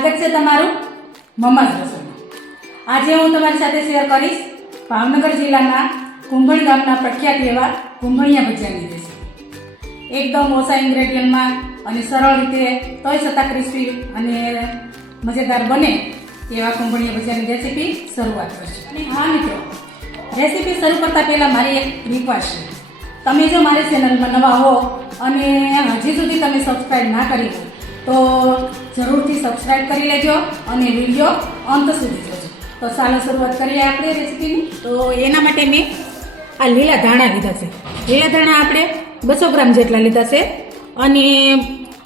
સ્વાગત છે તમારું મમ્માસ રસોઈમાં. આજે હું તમારી સાથે શેર કરીશ ભાવનગર જિલ્લાના કુંભણી ગામના પ્રખ્યાત એવા કુંભણિયા ભજીયાની રેસીપી એકદમ ઓછા ઇન્ગ્રેડિયન્ટમાં અને સરળ રીતે તોય છતાં ક્રિસ્પી અને મજેદાર બને એવા કુંભણિયા ભજીયાની રેસીપી શરૂઆત કરશું. અને હા મિત્રો રેસીપી શરૂ કરતાં પહેલાં મારી એક રિક્વેસ્ટ છે. તમે જો મારી ચેનલમાં નવા હો અને હજી સુધી તમે સબસ્ક્રાઈબ ના કરી તો જરૂરથી સબસ્ક્રાઈબ કરી લેજો અને વીડિયો અંત સુધી જોજો. તો ચાલો શરૂઆત કરીએ આપણે રેસીપીની તો એના માટે મેં આ લીલા ધાણા લીધા છે. લીલા ધાણા આપણે બસો ગ્રામ જેટલા લીધા છે અને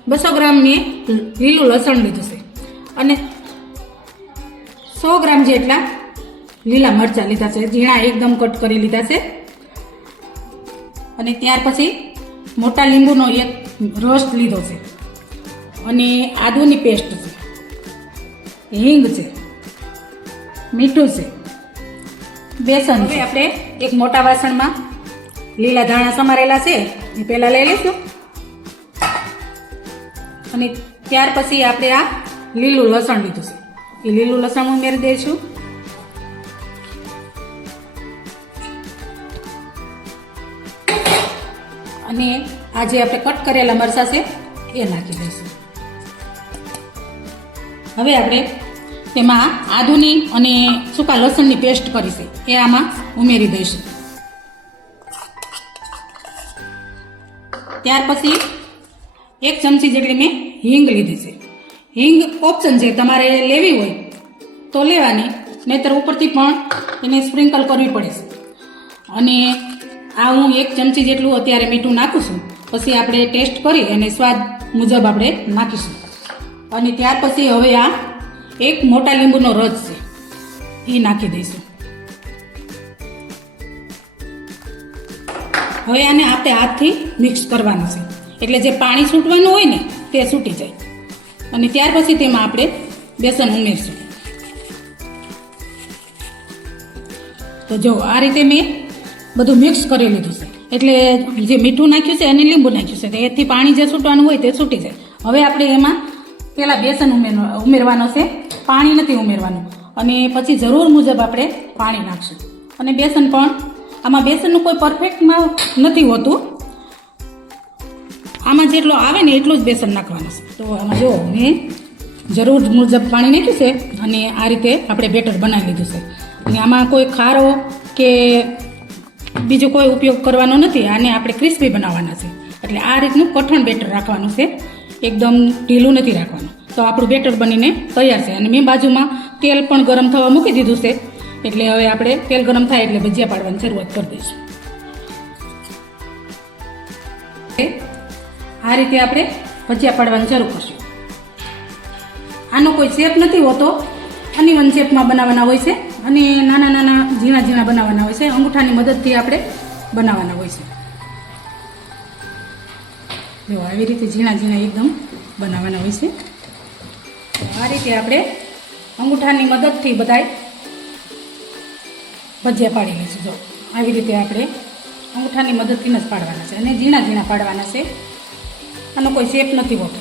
બસો ગ્રામ મેં લીલું લસણ લીધું છે. અને સો ગ્રામ જેટલા લીલા મરચાં લીધા છે. ઝીણા એકદમ કટ કરી લીધા છે. અને ત્યાર પછી મોટા લીંબુનો એક રોસ્ટ લીધો છે. અને આદુની પેસ્ટ છે. હિંગ છે, મીઠું છે, બેસન છે. આપણે એક મોટા વાસણમાં લીલા ધાણા સમારેલા છે, એ પહેલાં લઈ લઈશું. અને ત્યાર પછી આપણે આ લીલું લસણ લીધું છે. એ લીલું લસણ ઉમેરી દઈશું. અને આ જે આપણે કટ કરેલા મરચાં છે, એ નાખી દઈશું. હવે આપણે તેમાં આદુની અને સૂકા લસણની પેસ્ટ કરીશું. એ આમાં ઉમેરી દઈશું. ત્યાર પછી એક ચમચી જેટલી મેં હિંગ લીધી છે. હિંગ ઓપ્શન છે તમારે લેવી હોય તો લેવાની, નહીતર ઉપરથી પણ એને સ્પ્રિંકલ કરવી પડે છે. અને આ હું એક ચમચી જેટલું અત્યારે મીઠું નાખું છું. પછી આપણે ટેસ્ટ કરી અને સ્વાદ મુજબ આપણે નાખીશું. અને ત્યાર પછી હવે આ એક મોટા લીંબુનો રસ છે. એ નાખી દઈશું. હવે આને આપણે હાથથી મિક્સ કરવાનું છે. એટલે જે પાણી છૂટવાનું હોય ને, તે છૂટી જાય. અને ત્યાર પછી તેમાં આપણે બેસન ઉમેરશું. તો જો, આ રીતે મેં બધું મિક્સ કરી લીધું છે. એટલે જે મીઠું નાખ્યું છે અને લીંબુ નાખ્યું છે. તો એથી પાણી જે છૂટવાનું હોય તે છૂટી જાય. હવે આપણે એમાં પહેલાં બેસન ઉમેર ઉમેરવાનો છે, પાણી નથી ઉમેરવાનું. અને પછી જરૂર મુજબ આપણે પાણી નાખશું. અને બેસન પણ, આમાં બેસનનું કોઈ પરફેક્ટમાં નથી હોતું. આમાં જેટલો આવે ને એટલું જ બેસન નાખવાનું છે. તો આમાં જો મેં જરૂર મુજબ પાણી નાખ્યું છે અને આ રીતે આપણે બેટર બનાવી લીધું છે. અને આમાં કોઈ ખારો કે બીજો કોઈ ઉપયોગ કરવાનો નથી, આને આપણે ક્રિસ્પી બનાવવાના છે. એટલે આ રીતનું કઠણ બેટર રાખવાનું છે. એકદમ ઢીલું નથી રાખવાનું. તો આપણું બેટર બનીને તૈયાર છે અને મેં બાજુમાં તેલ પણ ગરમ થવા મૂકી દીધું છે. એટલે હવે આપણે તેલ ગરમ થાય એટલે ભજીયા પાડવાની શરૂઆત કરી દઈશું. આ રીતે આપણે ભજીયા પાડવાનું શરૂ કરશું. આનો કોઈ શેપ નથી હોતો. અનિવન શેપમાં બનાવવાના હોય છે. અને નાના નાના ઝીણા ઝીણા બનાવવાના હોય છે. અંગૂઠાની મદદથી આપણે બનાવવાના હોય છે. જો, આવી રીતે ઝીણા ઝીણા એકદમ બનાવવાના હોય છે. આ રીતે આપણે અંગૂઠાની મદદથી બધાય ભજીયા પાડી લઈશું. જો, આવી રીતે આપણે અંગૂઠાની મદદથી જ પાડવાના છે. અને ઝીણા ઝીણા પાડવાના છે. આનો કોઈ શેપ નથી હોતો.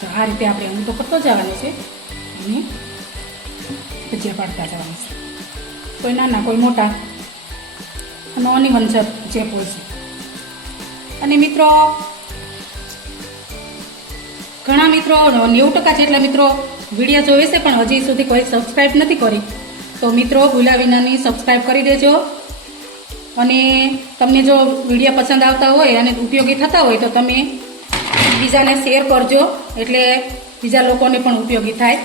તો આ રીતે આપણે અંગૂઠો કરતો જવાનો છે અને ભજીયા પાડતા જવાનું છે. કોઈ નાના, કોઈ મોટા અને અનિવન ચેપ હોય છે. અને મિત્રો, ઘણા મિત્રો નેવું ટકા જેટલા મિત્રો વીડિયો જોવે છે, પણ હજી સુધી કોઈ સબસ્ક્રાઈબ નથી કરી. તો મિત્રો, ભૂલા વિનાની સબસ્ક્રાઈબ કરી દેજો. અને તમને જો વીડિયો પસંદ આવતા હોય અને ઉપયોગી થતા હોય, તો તમે બીજાને શેર કરજો, એટલે બીજા લોકોને પણ ઉપયોગી થાય.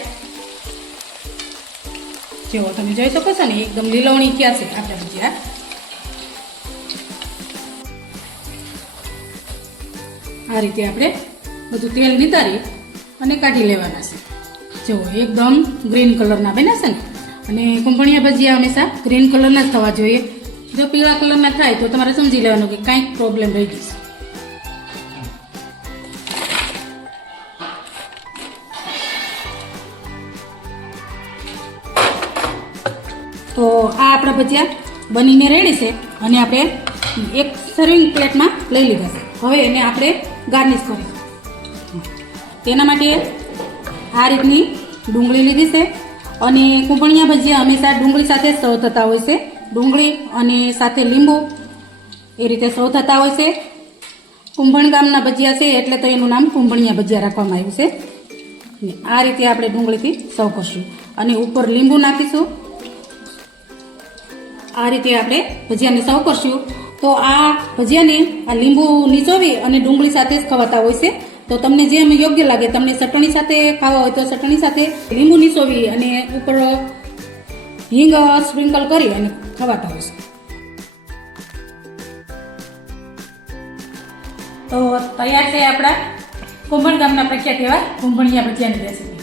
જેવો તમે જોઈ શકો છો ને, એકદમ લીલવણી ક્યાં છે આપણે ભજીયા આ રીતે આપણે બધું તેલ નિતારી અને કાઢી લેવાના છે. જો એકદમ ગ્રીન કલરના બનાવશે ને, અને કુંભણિયા ભજીયા હંમેશા ગ્રીન કલરના જ થવા જોઈએ. જો પીળા કલરના થાય તો તમારે સમજી લેવાનું કે કાંઈક પ્રોબ્લેમ રહી છે. તો આ આપણા ભજીયા બનીને રેડી છે, અને આપણે એક સર્વિંગ પ્લેટમાં લઈ લીધા છે. હવે એને આપણે ગાર્નિશ કરીશું. તેના માટે આ રીતની ડુંગળી લીધી છે અને કુંભણિયા ભજીયા હંમેશા ડુંગળી સાથે સર્વ થતા હોય છે. ડુંગળી અને સાથે લીંબુ એ રીતે સર્વ થતા હોય છે. કુંભણ ગામના ભજીયા છે એટલે તો એનું નામ કુંભણિયા ભજીયા રાખવામાં આવ્યું છે. આ રીતે આપણે ડુંગળીથી સર્વ કરશું અને ઉપર લીંબુ નાખીશું. આ રીતે આપણે ભજીયાને સર્વ કરશું. તો આ ભજીયાને આ લીંબુ નીચોવી અને ડુંગળી સાથે જ ખવાતા હોય છે. તો તમને જેમ યોગ્ય લાગે, તમને ચટણી સાથે ખાવા હોય તો ચટણી સાથે લીંબુ નીચોવી અને ઉપર હિંગ સ્પ્રિંકલ કરી અને ખવાતા હોય છે. તો તૈયાર છે આપણા કુંભણ ગામના પ્રખ્યાત એવા કુંભણિયા ભજીયાની રેસીપી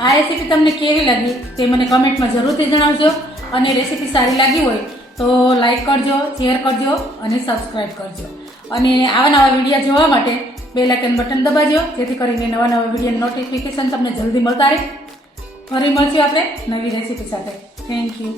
આ રેસીપી તમને કેવી લાગી તે મને કમેન્ટમાં જરૂરથી જણાવજો અને રેસીપી સારી લાગી હોય તો લાઈક કરજો શેર કરજો અને સબસ્ક્રાઈબ કરજો. અને આવા નવા વિડીયા જોવા માટે બે લાઇકન બટન દબાજો, જેથી કરીને નવા નવા વીડિયો નોટિફિકેશન તમને જલ્દી મળતા રહે. ફરી મળશું આપણે નવી રેસીપી સાથે. Thank you